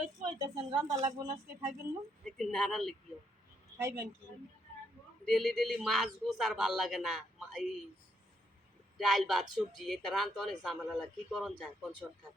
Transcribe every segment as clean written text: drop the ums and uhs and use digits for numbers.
রোজ কইতাছেন রান্না লাগবো না আজকে খাইবেন না? একদিন না রান্নলে কি হবে? খাইবেন কি? ডেলি ডেলি মাছ গোছ আর ভাল লাগে না। এই ডাল ভাত সবজি এটা রানতে অনেক ঝামেলা লাগে। কি করন যায় কোন সরকার?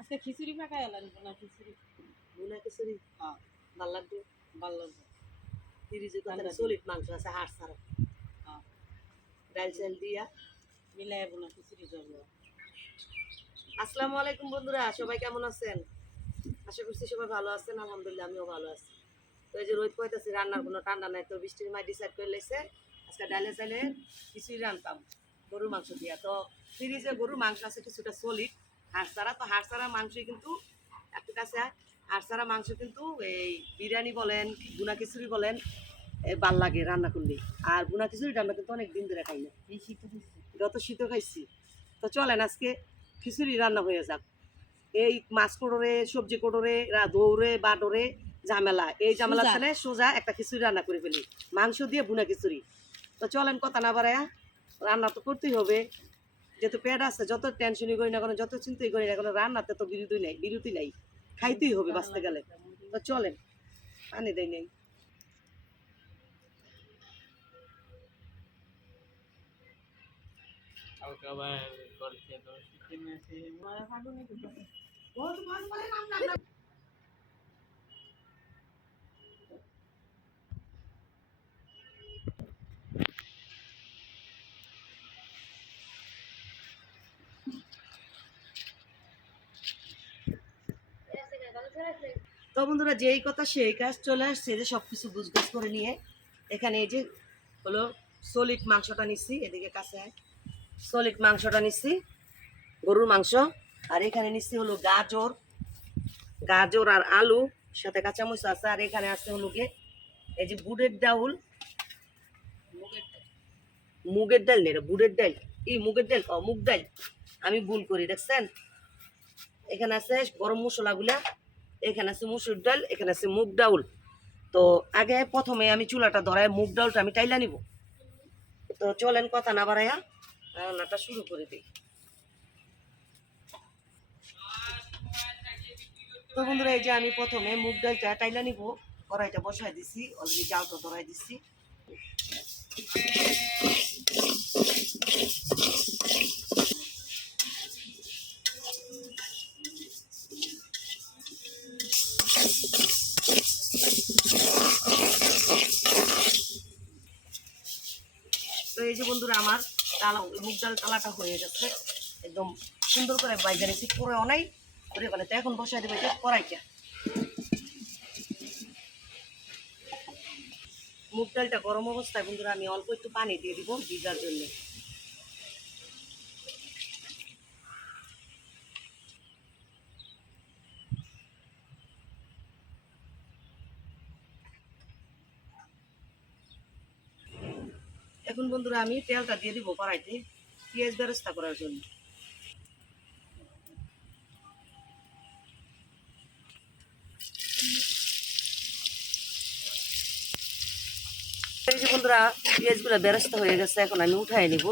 আজকে খিচুড়ি পাকাই এলেন না খিচুড়ি? বুনা খিচুড়ি হ্যাঁ, ভাল লাগবে। ভালো লাগবে। ফ্রিজে তো ঠান্ডা দিন। সলিড মাংস আছে হাড় ছাড়া। হ্যাঁ, ডাল চাল দিয়া। মিলাই বোনা খিচুড়ি জন্য। আসসালামু আলাইকুম বন্ধুরা, সবাই কেমন আছেন? আশা করছি সবাই ভালো আছেন। আলহামদুলিল্লাহ আমিও ভালো আছি। তো এই যে রোদ কইতাছি রান্নার কোনো ঠান্ডা নাই, তো বৃষ্টির মাই ডিসাইড করে লাইছে আজকে ডালে চাইলে কিছুই রান্তাম গরুর মাংস দিয়া। তো ফ্রিজে গরুর মাংস আছে কিছুটা সলিড হাড় ছাড়া, তো হাড় ছাড়া মাংসই কিন্তু একটু কাছে হাড় ছাড়া মাংস কিন্তু এই বিরিয়ানি বলেন বুনা খিচুড়ি বলেন ভাল লাগে রান্না করলে। আর বুনা খিচুড়িটা আমরা কিন্তু অনেক দিন ধরে খাই না, এই শীত হচ্ছে। যত শীত খাইছি। তো চলেন আজকে খিচুড়ি রান্না হয়ে যাক। এই মাছ কোটরে সবজি কোটরে দৌড়ে বাটরে ঝামেলা, এই ঝামেলা সোজা। তাহলে সোজা একটা খিচুড়ি রান্না করে ফেলি, মাংস দিয়ে বুনা খিচুড়ি। তো চলেন কথা না বাড়ায়া রান্না তো করতেই হবে, যেহেতু পেট আছে। যত টেনশনই করি না কেন, যত চিন্তাই করি না কেন, রান্নাতে তো বিরতি নাই, খাইতেই হবে বাঁচতে গেলে। তো চলেন পানি দেয় নেই। আমার ফাগুনে কইতাছে। তো বন্ধুরা যেই কথা সেই কাজ, চলে আসছে যে সব কিছু গুছগাছ করে নিয়ে এখানে এই যে হলো সলিড মাংসটা নিচ্ছি, এদিকে কাছে সলিড মাংসটা নিচ্ছি গরুর মাংস। আর এখানে নিচ্ছি হলো গাজর, গাজর আর আলু, সাথে কাঁচামরিচ আছে। আর এখানে আছে হলো গিয়ে এই যে বুটের ডাউল, মুগের ডাল নেই, বুটের ডাল, মুগের ডাল, মুগ ডাল, আমি ভুল করি দেখছেন। এখানে আছে গরম মশলাগুলা, এখানে আছে মুসুর ডাল, এখানে আছে মুগ ডাউল। তো আগে প্রথমে আমি চুলাটা ধরাই মুগ ডাউলটা আমি টাইলা নিব। তো চলেন কথা না বাড়াইয়া রান্নাটা শুরু করে দিই। তো বন্ধুরা এই যে আমি প্রথমে মুগ ডালটা টাইলা নিব, কড়াইটা বসাই দিছি, অলরেডি জালটা ধরাই দিছি। তো এই যে বন্ধুরা আমার তালা মুগ ডাল তালাটা হয়ে গেছে, একদম সুন্দর করে বাইজা নিয়েছি, পরে অনেক করে ফেলে। তো এখন বসাই দেবে কড়াইটা। মুগ ডালটা গরম অবস্থায় বন্ধুরা আমি অল্প একটু পানি দিয়ে দিব ভিজার জন্য। এখন বন্ধুরা আমি তেলটা দিয়ে দিব কড়াইতে পেঁয়াজ বেরেস্তা করার জন্য। এই যে বন্ধুরা পেঁয়াজগুলো বেরেস্তা হয়ে গেছে, এখন আমি উঠাই নিব।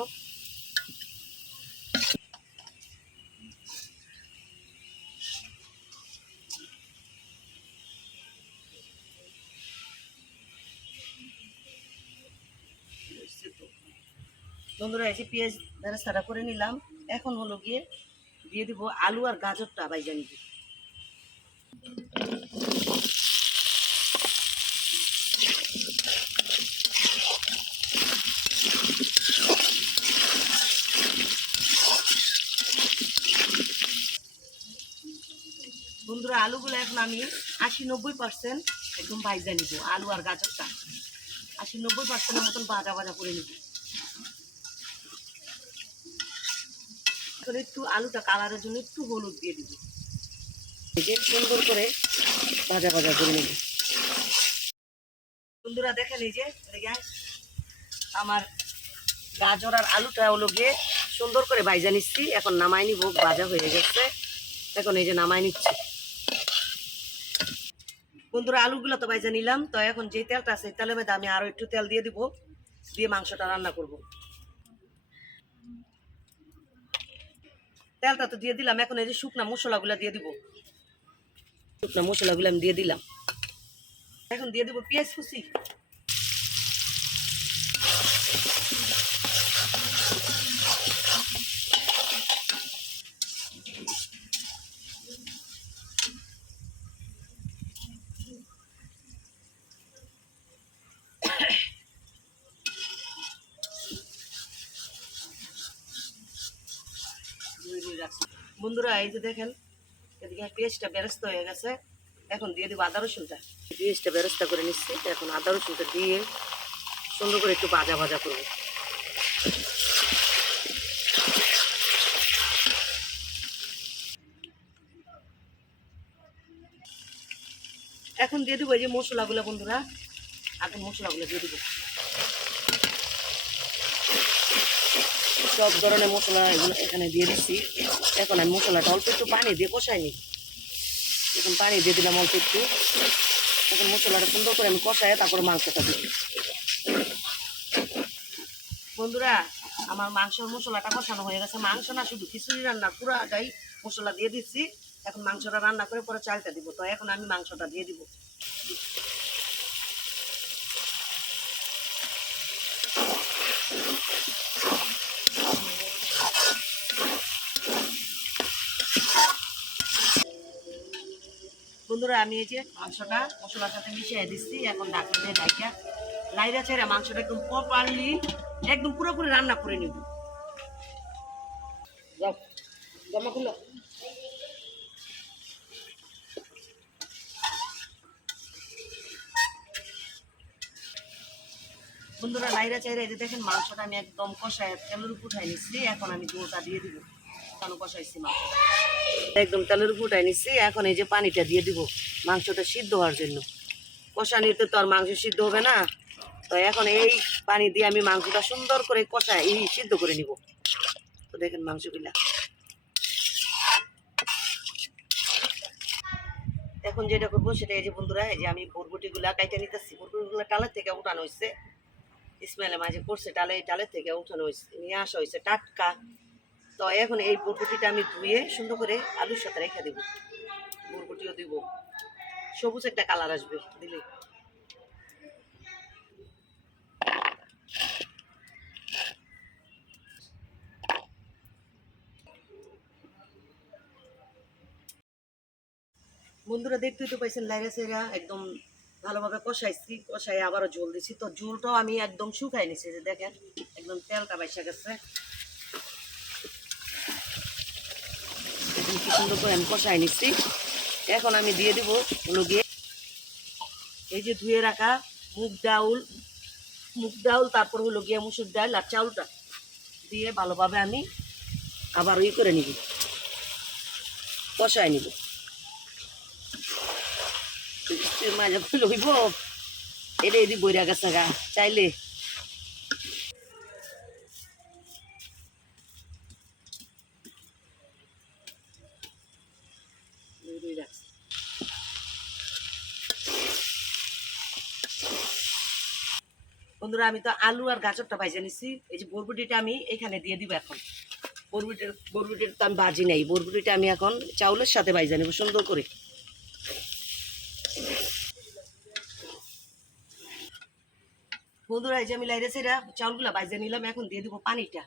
বন্ধুরা এই যে পেঁয়াজ বেরেস্তাটা করে নিলাম, এখন হলো গিয়ে দিয়ে দিব আলু আর গাজরটা বাইজা নিব। বন্ধুরা আলুগুলো এখন আমি 80-90% একদম ভাইজা নিব, আলু আর গাজরটা 80-90% মতন ভাজা ভাজা করে নিব। একটু আলুটা কালারের জন্য একটু হলুদ দিয়ে দিব, সুন্দর করে ভাজা ভাজা করে নেব। বন্ধুরা দেখেন এই যে আমার গাজর আর আলুটা হলো গিয়ে সুন্দর করে ভাজা নিচ্ছি, এখন নামাই নিব, ভাজা হয়ে গেছে। এখন এই যে নামাই নিচ্ছি। বন্ধুরা আলুগুলো তো ভাজা নিলাম, তো এখন যে তেলটা আছে তেলের মধ্যে আমি আরো একটু তেল দিয়ে দিব, দিয়ে মাংসটা রান্না করব। তেলটা তো দিয়ে দিলাম, এখন এই যে শুকনা মশলাগুলো দিয়ে দিব। শুকনো মশলাগুলো আমি দিয়ে দিলাম। এখন দিয়ে দেবো পেঁয়াজ কুচি। বন্ধুরা এই যে দেখেন এদিকে পেঁয়াজটা বেরেস্তা হয়ে গেছে। এখন দিয়ে দেবো আদা রসুনটা। পেঁয়াজটা বেরেস্তা করে নিচ্ছি, এখন আদা রসুনটা দিয়ে সুন্দর করে একটু ভাজা ভাজা করবো। এখন দিয়ে দেবো এই যে মশলাগুলো বন্ধুরা, এখন মশলাগুলো দিয়ে দেবো। সব ধরনের মশলা এগুলো এখানে দিয়ে দিচ্ছি। এখন আমি মশলাটা অল্প একটু পানি দিয়ে কষাই নিই। এখন পানি দিয়ে দিলাম অল্প একটু। এখন মশলাটা সুন্দর করে আমি কষাই তারপরে মাংসটা দিই। বন্ধুরা আমার মাংসের মশলাটা কষানো হয়ে গেছে। মাংস না শুধু খিচুড়ি রান্না পুরাটাই মশলা দিয়ে দিচ্ছি। এখন মাংসটা রান্না করে পরে চালটা দিব। তো এখন আমি মাংসটা দিয়ে দিব। বন্ধুরা আমি এই যে মাংসটা মশলার সাথে মিশিয়ে দিচ্ছি। এখন ঢাকা দিয়ে ঢাকা লাইরা ছেড়ে মাংসটা একদম প্রপারলি একদম পুরোপুরি রান্না করে নিব। জামা খুলো। বন্ধুরা লাইরা চাইরা এই যে দেখেন মাংসটা আমি একদম কষায় তেলের উপর উঠাই নিচ্ছি। এখন আমি জলটা দিয়ে দিব। কেন কষাইছি মাংসটা একদম তেলের উপর উঠাই নিচ্ছি। এখন এই যে পানিটা দিয়ে দিব মাংসটা সিদ্ধ হওয়ার জন্য। কষানিতে তো আর মাংস সিদ্ধ হবে না, তো এখন এই পানি দিয়ে আমি মাংসটা সুন্দর করে কষাই সিদ্ধ করে নিব। তো দেখেন মাংসগুলা এখন যেটা করবো সেটা এই যে বন্ধুরা এই যে আমি বরবটিগুলা কাইটা নিতেছি। বরবটিগুলা টালের থেকে উঠানো হয়েছে। ইসমাইলে মাঝে করছে টালের থেকে উঠানো হয়েছে, নিয়ে আসা হয়েছে টাটকা। তো এখন এই বরবটিটা আমি ধুয়ে সুন্দর করে আলুর সাথে রেখে দেবো। বরবটিও দিব, সবুজ একটা কালার আসবে দিলে। বন্ধুরা দেখতেই তো পাইছেন লাইরা সাইরা একদম ভালোভাবে কষাইছি। কষাই আবারও ঝোল দিছি। তো ঝোলটাও আমি একদম শুকাই নিছি। যে দেখেন একদম তেলটা বাইসা গেছে। কি সুন্দর করে আমি কষাই নিচ্ছি। এখন আমি দিয়ে দিব হলো গিয়ে এই যে ধুয়ে রাখা মুগ ডাউল তারপর হলো গিয়ে মুসুর ডাল আর চাউলটা দিয়ে ভালোভাবে আমি আবার করে নিব, কষাই নিব। মাঝে লইব এটা এদি বইরা গেছে গা চাইলে। বন্ধুরা আমি তো আলু আর গাজরটা ভাজা নিচ্ছি। এই যে বরবটিটা আমি এখানে দিয়ে দিব। এখন বরবটিটা তো আমি ভাজি নাই। বরবটিটা আমি এখন চাউলের সাথে ভাজা নেব সুন্দর করে। বন্ধুরা এই যে আমি লাইরে সেরা চাউলগুলা ভাজা নিলাম। এখন দিয়ে দিব পানিটা।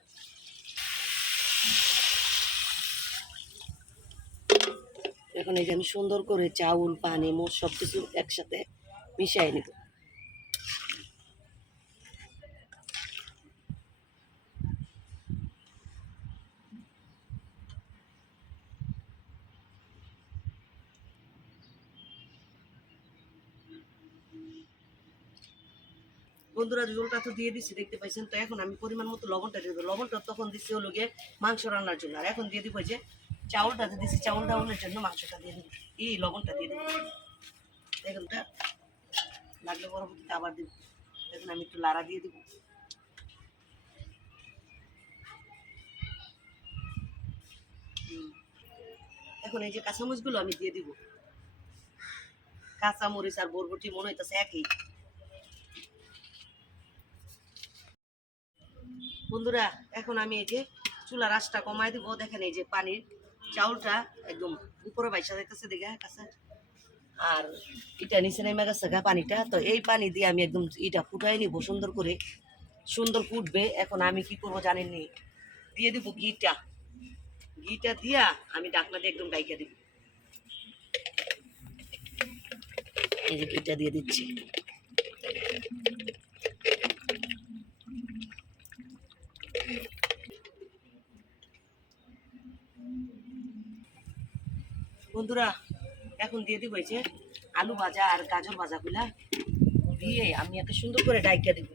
এখন এই যে আমি সুন্দর করে চাউল পানি মোট সব কিছু একসাথে মিশিয়ে নিব। বন্ধুরা ঝোলটা তো দিয়ে দিচ্ছি দেখতে পাইছেন। তো এখন আমি পরিমাণ মতো লবণটা দিয়ে দেবো। লবণটা তখন দিচ্ছি হলো গিয়ে মাংস রান্নার জন্য। আর এখন দিয়ে দিব যে চাউলটা দিচ্ছি চাউল ডাউলের জন্য। মাংসটা দিয়ে দেবো, লবণটা দিয়ে দেবো। এখনটা লাগলে পরবর্তীতে আবার দেবো। এখন আমি একটু লাড়া দিয়ে দিব। এখন এই যে কাঁচামরিচগুলো আমি দিয়ে দিব। কাঁচামরিচ আর বরবটি মনে হইতেছে একই। বন্ধুরা এখন আমি এই যে চুলার আঁচটা কমাই দিব। দেখেন এই যে পানির চাউলটা একদম উপরে বাইসা যাইতেছে। দেখে কাছে আর এটা নিচে নেমে গেছে গা পানিটা, তো এই পানি দিয়ে আমি একদম এটা ফুটাই নিব সুন্দর করে, সুন্দর ফুটবে। এখন আমি কি করবো জানেননি, দিয়ে দিব ঘিটা, ঘিটা দিয়া আমি ডাকনা দিয়ে একদম ডাইকা দিব। এই যে ঘিটা দিয়ে দিচ্ছি। বন্ধুরা এখন দিয়ে দিব এই যে আলু ভাজা আর গাজর ভাজা গুলা দিয়ে আমি এত সুন্দর করে ডাইকা দিব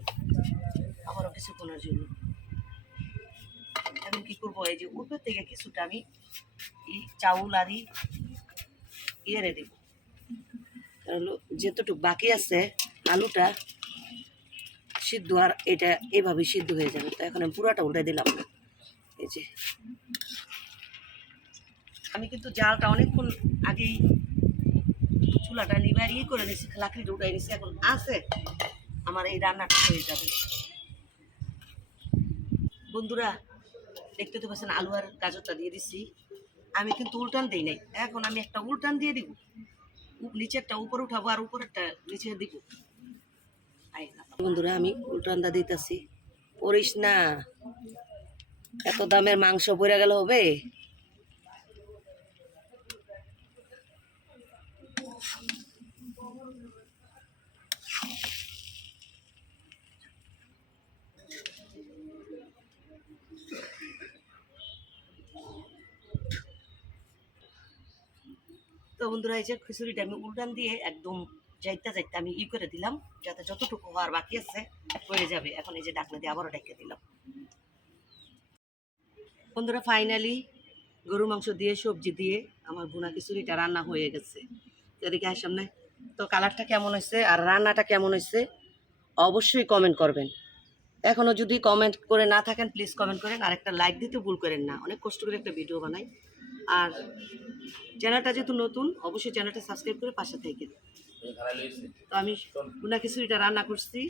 আবারও কিছুক্ষণের জন্য। এখন কি করবো, এই যে উপর থেকে কিছুটা আমি এই চাউল আর ইয়ে দিব, কারণ যতটুকু বাকি আছে আলুটা সিদ্ধ আর এটা এভাবে সিদ্ধ হয়ে যাবে। তো এখন আমি পুরাটা উল্টে দিলাম। এই যে আমি কিন্তু জালটা অনেকক্ষণ আগেই চুলাটা নিবে ইয়ে করে নিয়েছি, লাকড়িটা উঠাই নিয়েছি, এখন আছে আমার এই রান্নাটা হয়ে যাবে। বন্ধুরা দেখতে তো পাচ্ছেন আলু আর গাজরটা দিয়ে দিচ্ছি, আমি কিন্তু উল্টান দিই নাই। এখন আমি একটা উল্টান দিয়ে দিব, নিচেরটা উপরে উঠাবো আর উপরেরটা নিচে দিব। বন্ধুরা আমি উল্টানটা দিতেছি, পড়িস না, এত দামের মাংস পড়ে গেলে হবে। তো বন্ধুরা এই যে খিচুড়িটা আমি উল্টান দিয়ে একদম যাইতে যাইতে আমি ই করে দিলাম, যাতে যতটুকু হওয়ার বাকি আছে হয়ে যাবে। এখন এই যে ডাকনা দিয়ে আবারও ডেকে দিলাম। বন্ধুরা ফাইনালি গরু মাংস দিয়ে সবজি দিয়ে আমার ভুনা খিচুড়িটা রান্না হয়ে গেছে। এদিকে আর সামনে তো কালারটা কেমন হয়েছে আর রান্নাটা কেমন হয়েছে অবশ্যই কমেন্ট করবেন। এখনও যদি কমেন্ট করে না থাকেন প্লিজ কমেন্ট করেন, আর একটা লাইক দিতে ভুল করেন না, অনেক কষ্ট করে একটা ভিডিও বানাই। আর চ্যানেলটা যেহেতু নতুন অবশ্যই চ্যানেলটা সাবস্ক্রাইব করে পাশে থাকেন। তো আমি ভুনা খিচুড়িটা রান্না করছি,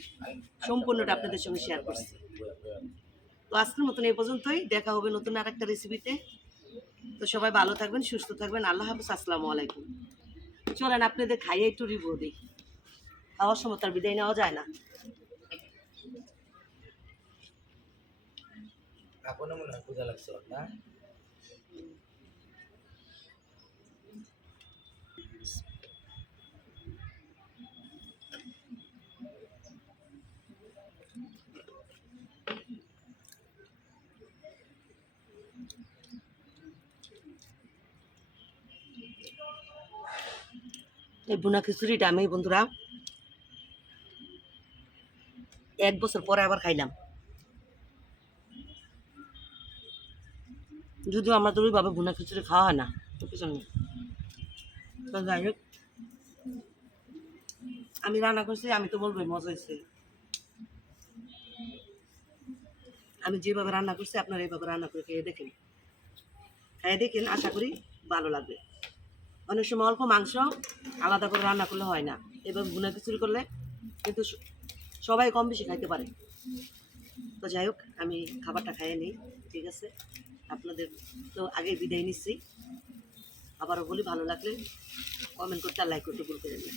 সম্পূর্ণটা আপনাদের সঙ্গে শেয়ার করছি। তো আজকের মতন এই পর্যন্তই, দেখা হবে নতুন আর একটা রেসিপিতে। তো সবাই ভালো থাকবেন, সুস্থ থাকবেন, আল্লাহ হাফেজ, আসসালামু আলাইকুম। চলেন আপনাদের খাইয়ে একটু রিভিউ দিই, খাওয়ার সময় তার বিদায় নেওয়া যায় না। এখনো মনে হয় ক্ষুধা লাগছে না? এই ভুনা খিচুড়িটা আমি বন্ধুরা 1 বছর পরে আবার খাইলাম, যদিও আমরা তো ওইভাবে ভুনা খিচুড়ি খাওয়া হয় না। তো পিছনে তো যাই হোক, আমি রান্না করছি, আমি তো বলবোই মজা হয়েছে। আমি যেভাবে রান্না করছি আপনারা এইভাবে রান্না করে খেয়ে দেখেন, আশা করি ভালো লাগবে। অনেক সময় অল্প মাংস আলাদা করে রান্না করলে হয় না, এভাবে ভুনা খিচুড়ি করলে কিন্তু সবাই কম বেশি খাইতে পারে। তো যাই হোক আমি খাবারটা খাইয়ে নিই, ঠিক আছে? আপনাদের তো আগে বিদায় নিচ্ছি, আবারও বলি ভালো লাগলে কমেন্ট করতে আর লাইক করতে ভুল করেন না।